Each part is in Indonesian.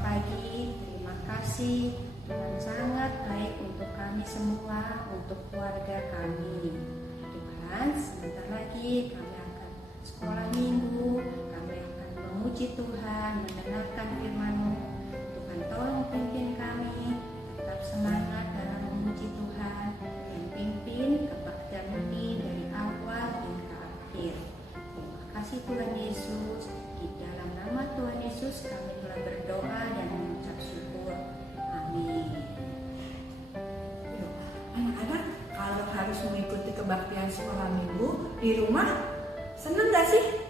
pagi. Terima kasih, Tuhan sangat baik untuk kami semua, untuk keluarga kami. Tuhan, sebentar lagi kami akan sekolah minggu, kami akan memuji Tuhan, mendengarkan firman-Mu. Tuhan tolong pimpin kami, tetap semangat dalam memuji Tuhan, dan pimpin kebaktian ini dari awal hingga akhir. Terima kasih Tuhan Yesus. Di dalam nama Tuhan Yesus kami telah berdoa dan mengucap syukur. Amin. Anak-anak, kalau harus mengikuti kebaktian sekolah minggu di rumah, seneng gak sih?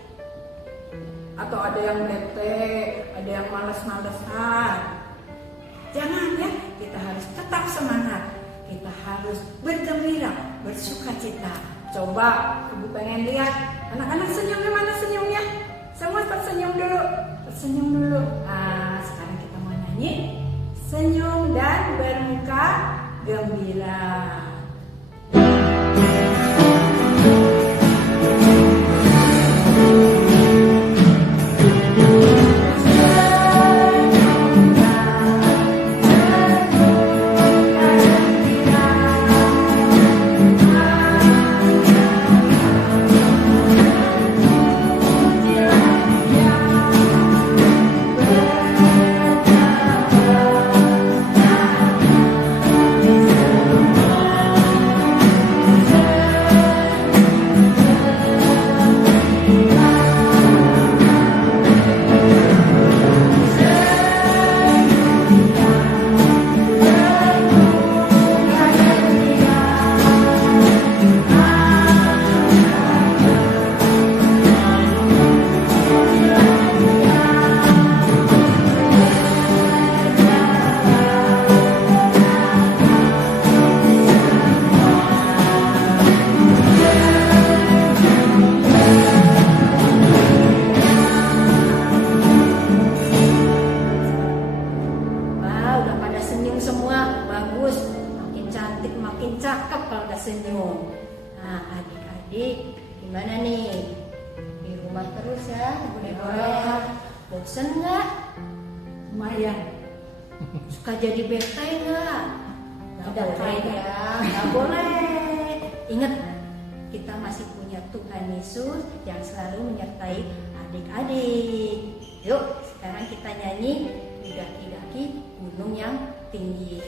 Atau ada yang bete, ada yang malas-malesan? Jangan ya, kita harus tetap semangat. Kita harus bergembira, bersukacita. Coba Ibu pengen lihat anak-anak senyumnya, mana senyumnya? Semua tersenyum dulu, tersenyum dulu. Nah, sekarang kita mau nyanyi senyum dan bermuka gembira. Cakep kalau udah senyum. Nah, adik-adik gimana nih? Di rumah terus ya, boleh. Bosen nggak? Lumayan. Suka jadi bete nggak? Nggak boleh ya, nggak boleh. Ingat, kita masih punya Tuhan Yesus yang selalu menyertai adik-adik. Yuk, sekarang kita nyanyi Daki-daki gunung yang tinggi.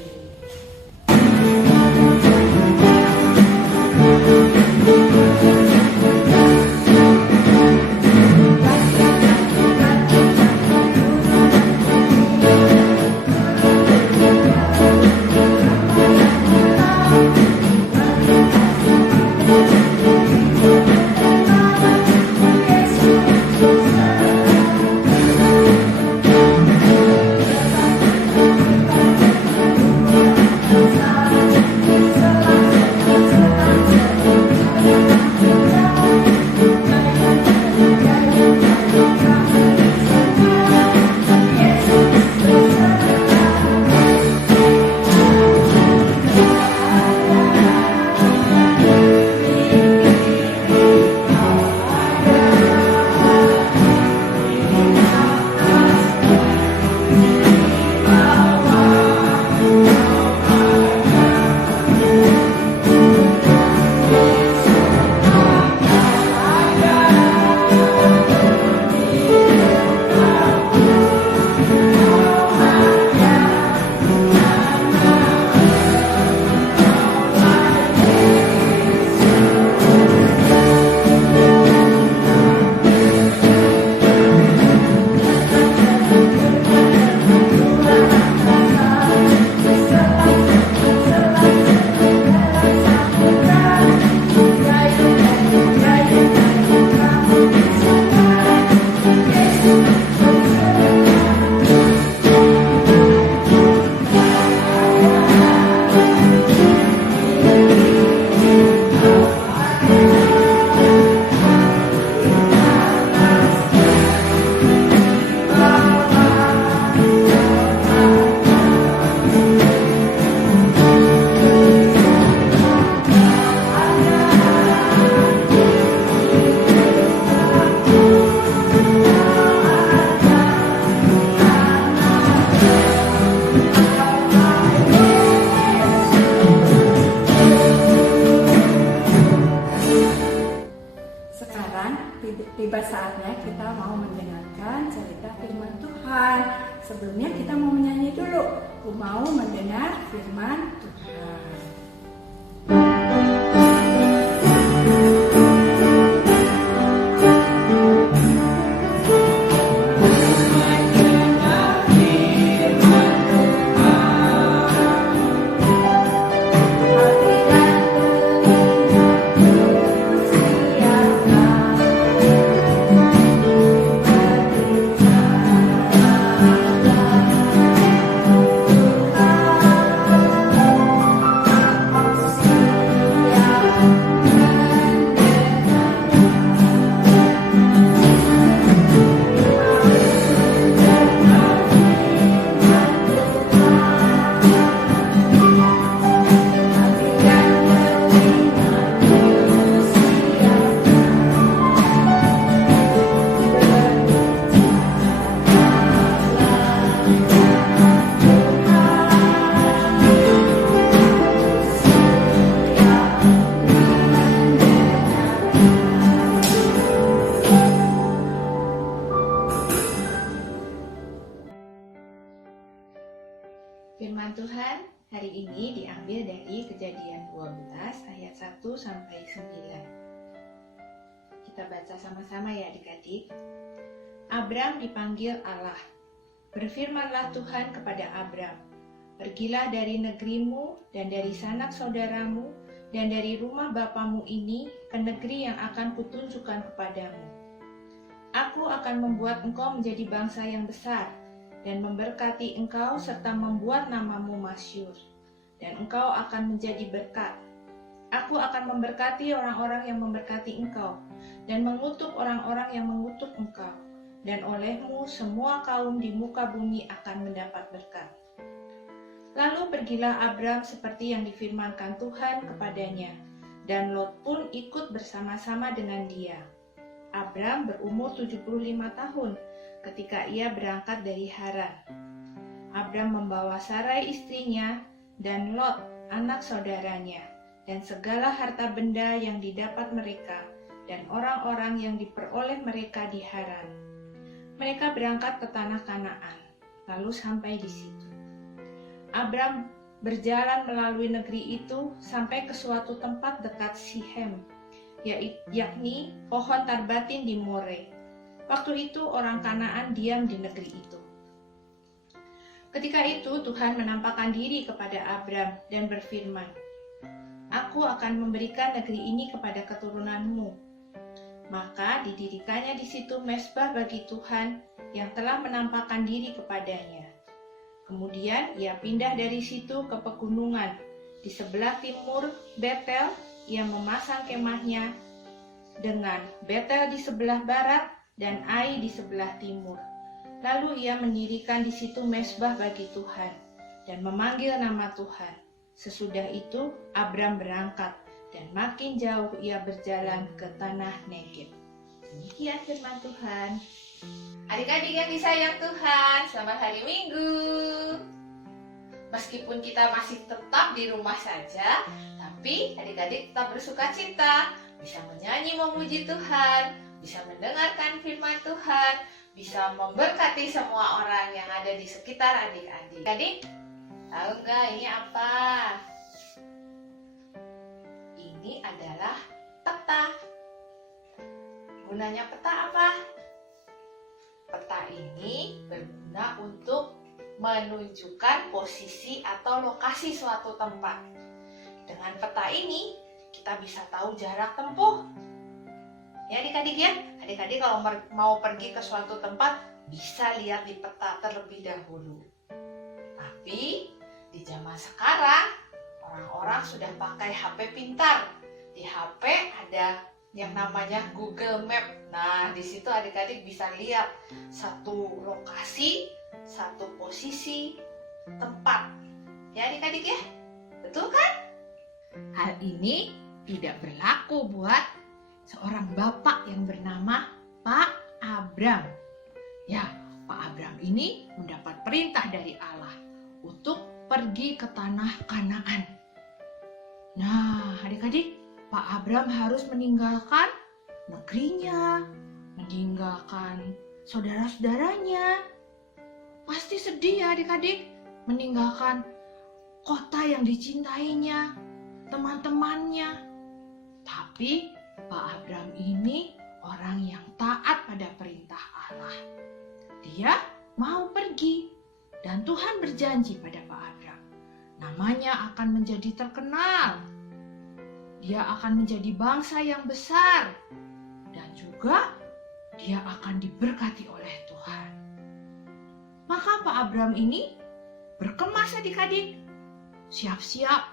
tiba saatnya kita mau mendengarkan cerita firman Tuhan. Sebelumnya kita mau menyanyi dulu. Aku mau mendengar firman Tuhan. Firman Tuhan hari ini diambil dari Kejadian 12 ayat 1 sampai 9. Kita baca sama-sama ya adik-adik. Abram dipanggil Allah. Berfirmanlah Tuhan kepada Abram, "Pergilah dari negerimu dan dari sanak saudaramu dan dari rumah bapamu ini ke negeri yang akan kutunjukkan kepadamu. Aku akan membuat engkau menjadi bangsa yang besar, dan memberkati engkau serta membuat namamu masyhur, dan engkau akan menjadi berkat. Aku akan memberkati orang-orang yang memberkati engkau, dan mengutuk orang-orang yang mengutuk engkau, dan olehmu semua kaum di muka bumi akan mendapat berkat." Lalu pergilah Abram seperti yang difirmankan Tuhan kepadanya, dan Lot pun ikut bersama-sama dengan dia. Abram berumur 75 tahun ketika ia berangkat dari Haran. Abram membawa Sarai istrinya dan Lot anak saudaranya dan segala harta benda yang didapat mereka dan orang-orang yang diperoleh mereka di Haran. Mereka berangkat ke tanah Kanaan, lalu sampai di situ. Abram berjalan melalui negeri itu sampai ke suatu tempat dekat Sihem, yakni pohon tarbatin di More. Waktu itu orang Kanaan diam di negeri itu. Ketika itu Tuhan menampakkan diri kepada Abram dan berfirman, "Aku akan memberikan negeri ini kepada keturunanmu." Maka didirikannya di situ mezbah bagi Tuhan yang telah menampakkan diri kepadanya. Kemudian ia pindah dari situ ke pegunungan. Di sebelah timur Betel ia memasang kemahnya dengan Betel di sebelah barat dan Ai di sebelah timur. Lalu ia mendirikan di situ mezbah bagi Tuhan dan memanggil nama Tuhan. Sesudah itu Abram berangkat dan makin jauh ia berjalan ke tanah Negeb. Demikian firman Tuhan. Adik-adik yang disayang Tuhan, selamat hari Minggu. Meskipun kita masih tetap di rumah saja, tapi adik-adik tetap bersuka cita, bisa menyanyi memuji Tuhan, bisa mendengarkan firman Tuhan, bisa memberkati semua orang yang ada di sekitar adik-adik. Adik, tahu nggak ini apa? Ini adalah peta. Gunanya peta apa? Peta ini berguna untuk menunjukkan posisi atau lokasi suatu tempat. Dengan peta ini, kita bisa tahu jarak tempuh. Ya adik-adik ya, adik-adik kalau mau pergi ke suatu tempat bisa lihat di peta terlebih dahulu. Tapi di zaman sekarang orang-orang sudah pakai HP pintar. Di HP ada yang namanya Google Map. Nah, di situ adik-adik bisa lihat satu lokasi, satu posisi tempat. Ya adik-adik ya, betul kan? Hal ini tidak berlaku buat seorang bapak yang bernama Pak Abram. Ya, Pak Abram ini mendapat perintah dari Allah untuk pergi ke tanah Kanaan. Nah, adik-adik, Pak Abram harus meninggalkan negerinya, meninggalkan saudara-saudaranya. Pasti sedih ya adik-adik, meninggalkan kota yang dicintainya, teman-temannya. Tapi Pak Abram ini orang yang taat pada perintah Allah. Dia mau pergi dan Tuhan berjanji pada Pak Abram, namanya akan menjadi terkenal. Dia akan menjadi bangsa yang besar dan juga dia akan diberkati oleh Tuhan. Maka Pak Abram ini berkemas adik-adik, siap-siap,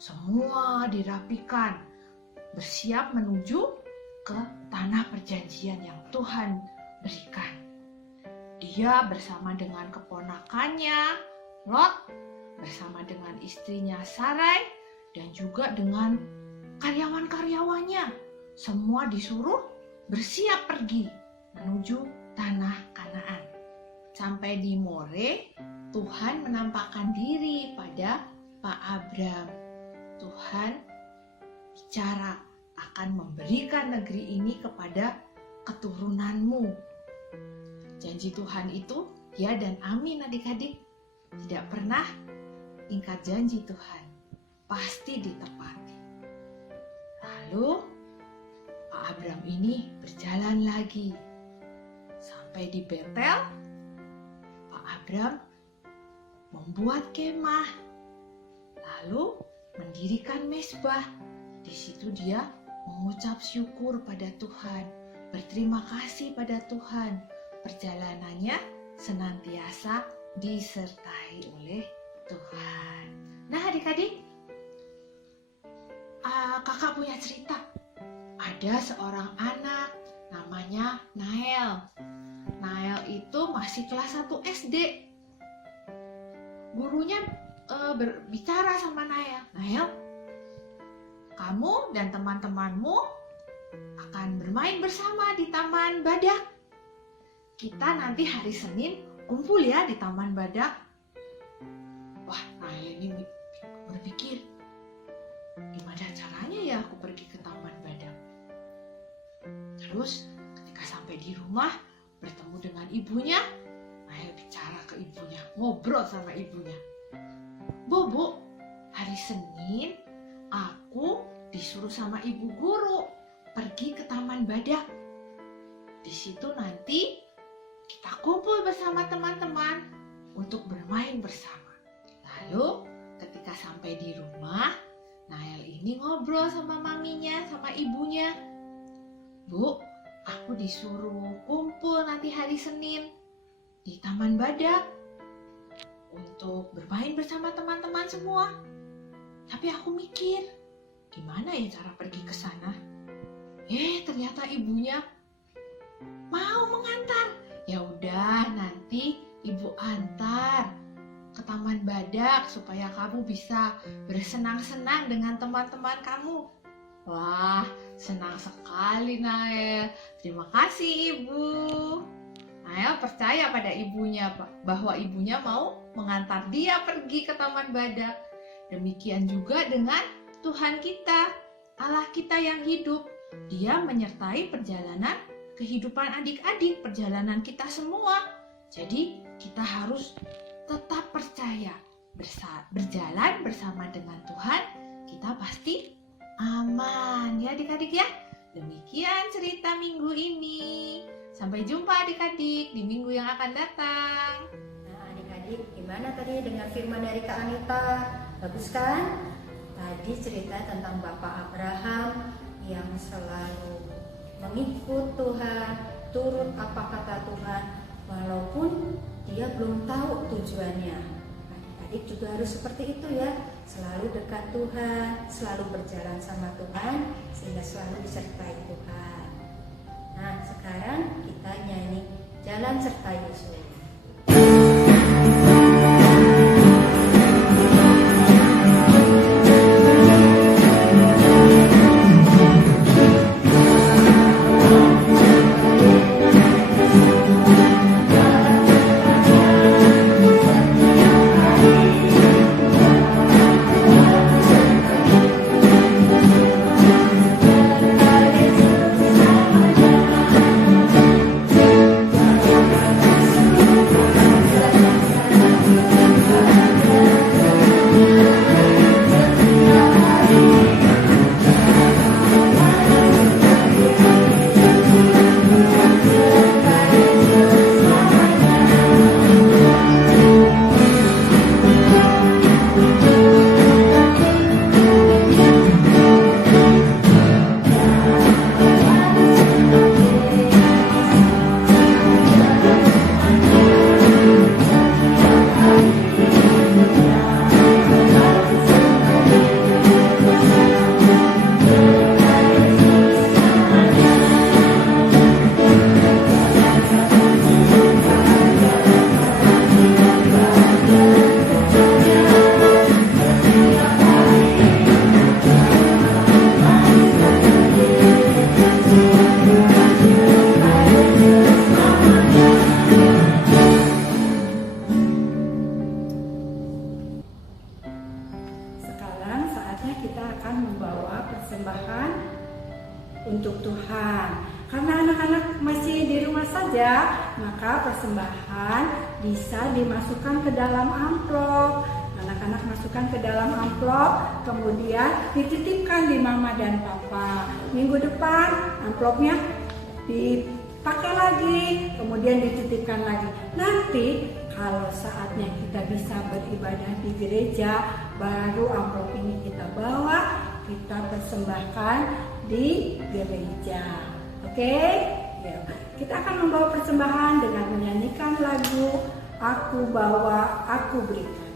semua dirapikan, bersiap menuju ke tanah perjanjian yang Tuhan berikan. Dia bersama dengan keponakannya, Lot, bersama dengan istrinya Sarai, dan juga dengan karyawan-karyawannya. Semua disuruh bersiap pergi menuju tanah Kanaan. Sampai di More, Tuhan menampakkan diri pada Pak Abram. Tuhan bicara akan memberikan negeri ini kepada keturunanmu. Janji Tuhan itu ya dan amin adik-adik. Tidak pernah ingkar janji Tuhan. Pasti ditepati. Lalu Pak Abram ini berjalan lagi. Sampai di Betel, Pak Abram membuat kemah. Lalu mendirikan mezbah. Di situ dia mengucap syukur pada Tuhan, berterima kasih pada Tuhan. Perjalanannya senantiasa disertai oleh Tuhan. Nah adik-adik, kakak punya cerita. Ada seorang anak namanya Nael. Nael itu masih kelas 1 SD. Gurunya berbicara sama Nael. Nael, kamu dan teman-temanmu akan bermain bersama di Taman Badak. Kita nanti hari Senin kumpul ya di Taman Badak. Wah, Nael ini berpikir, gimana caranya ya aku pergi ke Taman Badak? Terus ketika sampai di rumah bertemu dengan ibunya, Nael bicara ke ibunya, ngobrol sama ibunya. Bu, hari Senin aku disuruh sama ibu guru pergi ke Taman Badak. Di situ nanti kita kumpul bersama teman-teman untuk bermain bersama. Lalu ketika sampai di rumah, Nael ini ngobrol sama maminya, sama ibunya. Bu, aku disuruh kumpul nanti hari Senin di Taman Badak untuk bermain bersama teman-teman semua. Tapi aku mikir, gimana ya cara pergi ke sana? Ternyata ibunya mau mengantar. Ya udah, nanti ibu antar ke Taman Badak supaya kamu bisa bersenang-senang dengan teman-teman kamu. Wah, senang sekali Nael. Terima kasih ibu. Nael percaya pada ibunya bahwa ibunya mau mengantar dia pergi ke Taman Badak. Demikian juga dengan Tuhan kita, Allah kita yang hidup. Dia menyertai perjalanan kehidupan adik-adik, perjalanan kita semua. Jadi kita harus tetap percaya, berjalan bersama dengan Tuhan, kita pasti aman ya adik-adik ya. Demikian cerita minggu ini. Sampai jumpa adik-adik di minggu yang akan datang. Nah adik-adik, gimana tadi dengar firman dari Kak Anita? Bagus kan? Tadi cerita tentang Bapak Abraham yang selalu mengikut Tuhan, turut apa kata Tuhan, walaupun dia belum tahu tujuannya. Adik-adik juga harus seperti itu ya, selalu dekat Tuhan, selalu berjalan sama Tuhan, sehingga selalu disertai Tuhan. Nah sekarang kita nyanyi Jalan Serta Yesus. terima saja, maka persembahan bisa dimasukkan ke dalam amplop. Anak-anak masukkan ke dalam amplop, kemudian dititipkan di mama dan papa. Minggu depan amplopnya dipakai lagi, kemudian dititipkan lagi. Nanti kalau saatnya kita bisa beribadah di gereja, baru amplop ini kita bawa, kita persembahkan di gereja. Oke? Ya. Kita akan membawa persembahan dengan menyanyikan lagu Aku Bawa, Aku Berikan.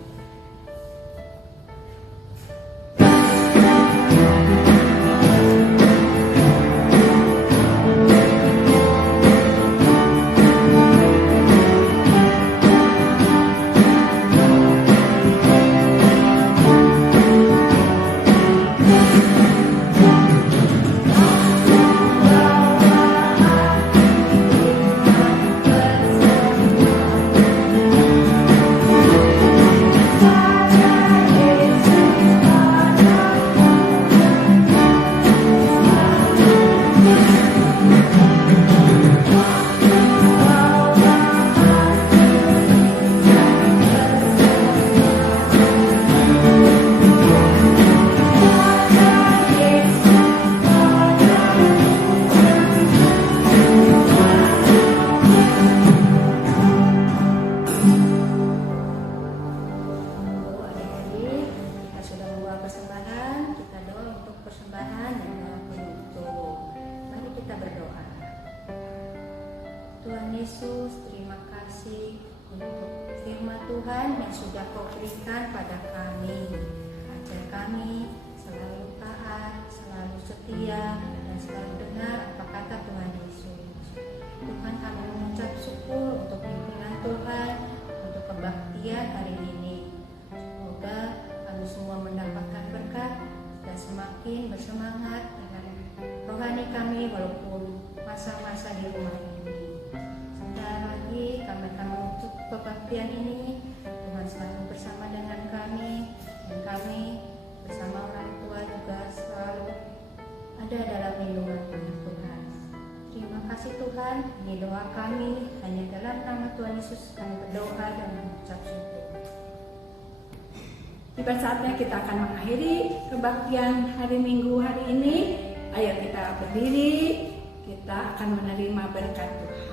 Tuhan Yesus, terima kasih untuk firman Tuhan yang sudah Kau berikan pada kami. Ajar kami selalu taat, selalu setia, dan selalu dengar apa kata Tuhan Yesus. Tuhan, kami mengucap syukur untuk pimpinan Tuhan, untuk kebaktian hari ini. Semoga kami semua mendapatkan berkat dan semakin bersemangat dengan rohani kami walaupun masa-masa di rumah ini. Sebentar lagi kami akan menutup kebaktian ini. Tuhan selalu bersama dengan kami, dan kami bersama orang tua juga selalu ada dalam lindungan Tuhan. Terima kasih Tuhan, ini doa kami, hanya dalam nama Tuhan Yesus kami berdoa dan mengucap syukur. Tiba saatnya kita akan mengakhiri kebaktian hari Minggu hari ini. Ayo kita berdiri, kita akan menerima berkat Tuhan.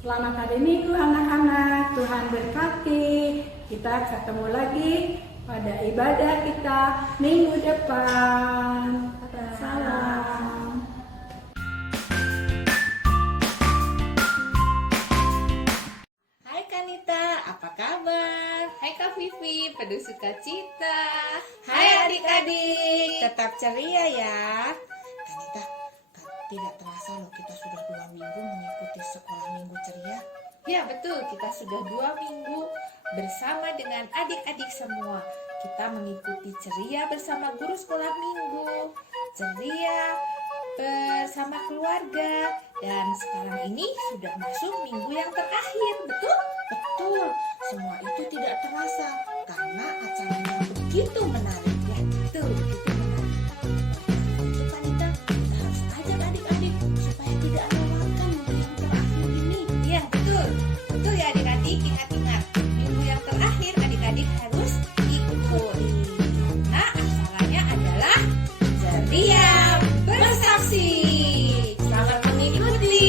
Selamat hari Minggu anak-anak, Tuhan berkati. Kita ketemu lagi pada ibadah kita minggu depan. Salam. Hai Kanita, apa kabar? Hai Kak Vivi, penuh sukacita. Hai adik-adik, tetap ceria ya. Kanita, tidak terasa loh kita sudah 2 minggu mengikuti sekolah minggu ceria. Ya betul, kita sudah 2 minggu bersama dengan adik-adik semua. Kita mengikuti ceria bersama guru sekolah minggu, ceria bersama keluarga, dan sekarang ini sudah masuk minggu yang terakhir, betul? Betul, semua itu tidak terasa karena acaranya begitu menarik ya. Betul, begitu menarik. Untuk Kanita, kita harus ajak adik-adik supaya tidak lewatkan minggu yang terakhir ini. Iya, betul. Betul ya adik-adik, ingat-ingat. Minggu yang terakhir adik-adik harus ikut. Nah, acaranya adalah ceria bersaksi. Selamat mengikuti.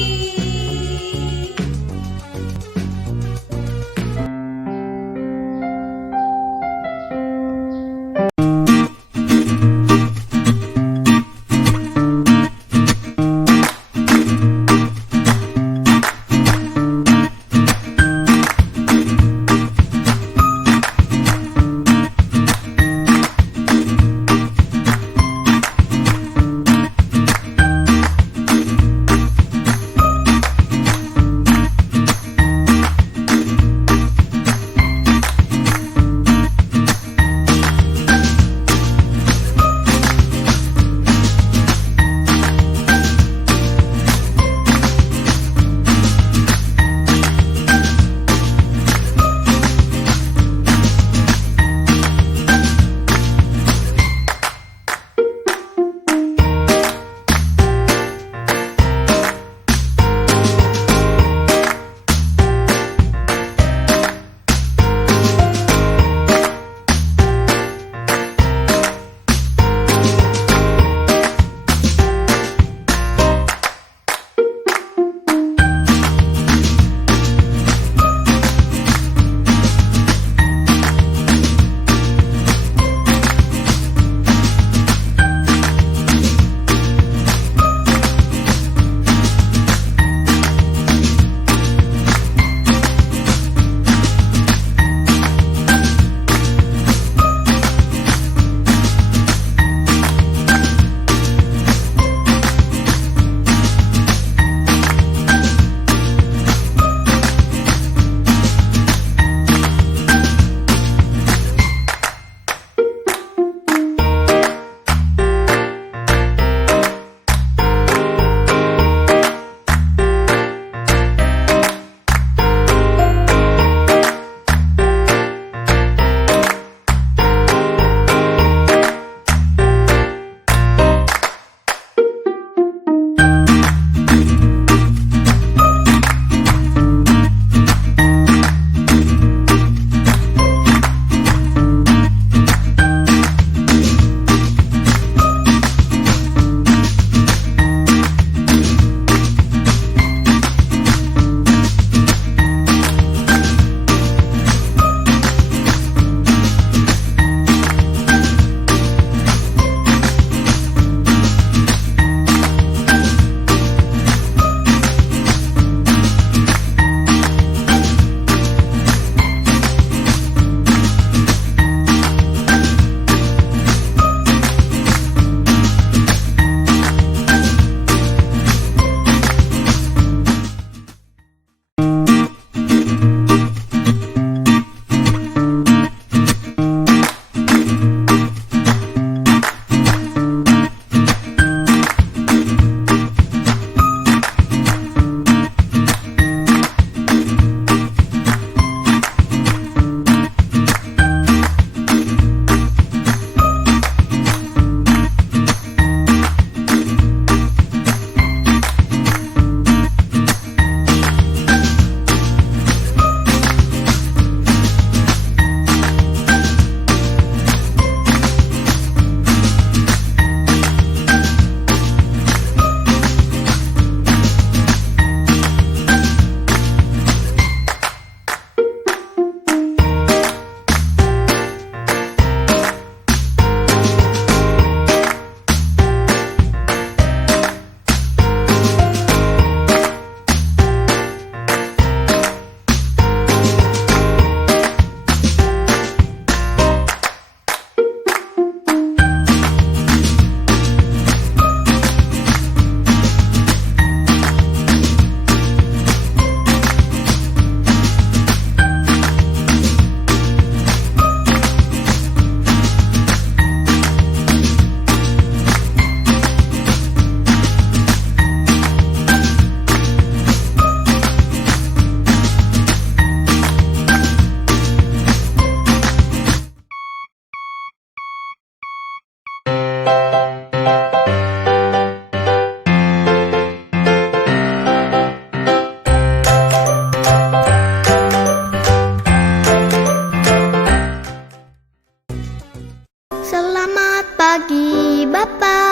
Selamat pagi Bapa,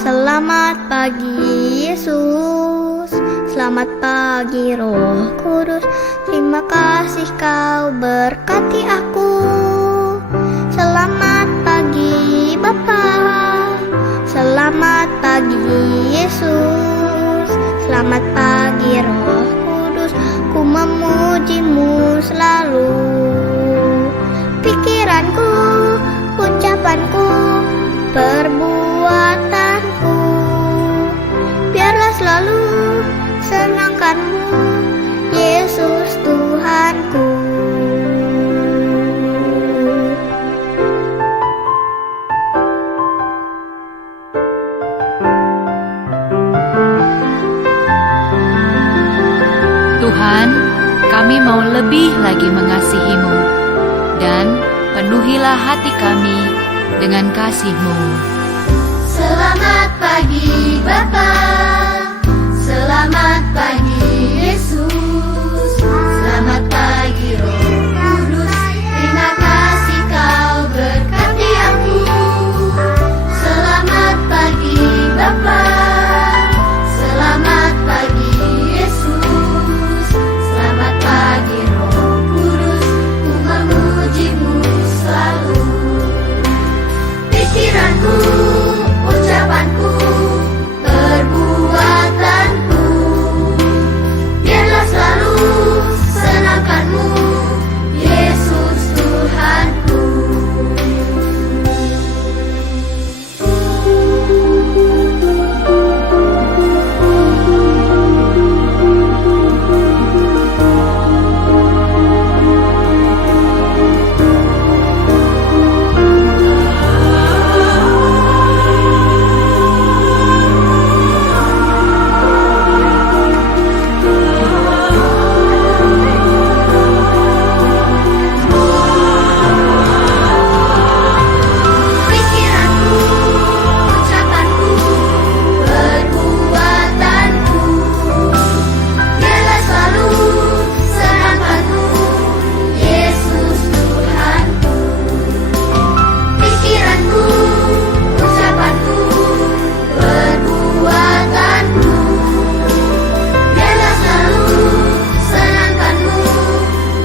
selamat pagi Yesus, selamat pagi Roh Kudus. Terima kasih Kau berkati aku. Selamat pagi Bapa, selamat pagi Yesus, selamat pagi Roh Kudus. Ku memuji-Mu selalu. Pikiranku, ucapanku, perbuatanku, biarlah selalu senangkan-Mu, Yesus Tuhanku. Tuhan, kami mau lebih lagi mengasihi-Mu, dan penuhilah hati kami dengan kasih-Mu. Selamat pagi Bapa, selamat pagi Yesus, selamat pagi Roh Kudus. Terima kasih Kau berkati aku. Selamat pagi Bapa, selamat pagi Yesus, selamat pagi Roh Kudus. Ku memuji-Mu selalu. Pikiranku, ucapanku, perbuatanku, biarlah selalu senangkan-Mu, Yesus Tuhanku. Pikiranku, ucapanku, perbuatanku, biarlah selalu senangkan-Mu, Yesus Tuhanku. Pikiranku, ucapanku, perbuatanku, biarlah selalu senangkan-Mu,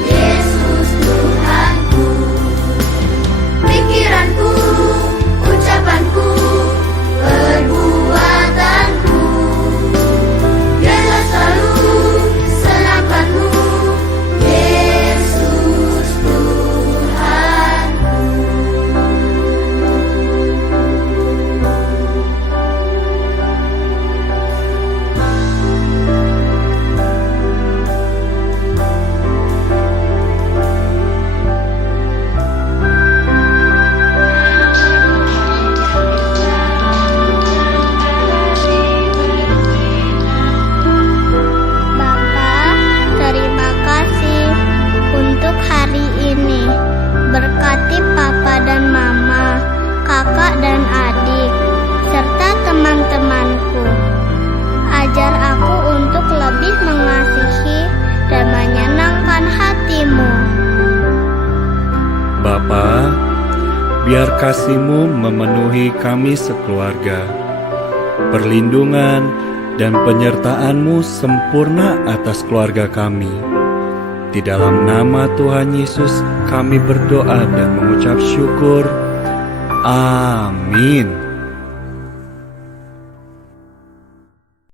Yesus Tuhanku. Pikiranku, ucapanku, perbuatanku, biarlah selalu senangkan-Mu, Yesus Tuhanku. Bapak, terima kasih untuk hari ini. Berkati Papa dan Mama, kakak dan adik, serta teman-temanku. Ajar aku untuk lebih mengasihi dan menyenangkan hati-Mu. Bapa, biar kasih-Mu memenuhi kami sekeluarga. Perlindungan dan penyertaan-Mu sempurna atas keluarga kami. Di dalam nama Tuhan Yesus kami berdoa dan mengucap syukur. Amin.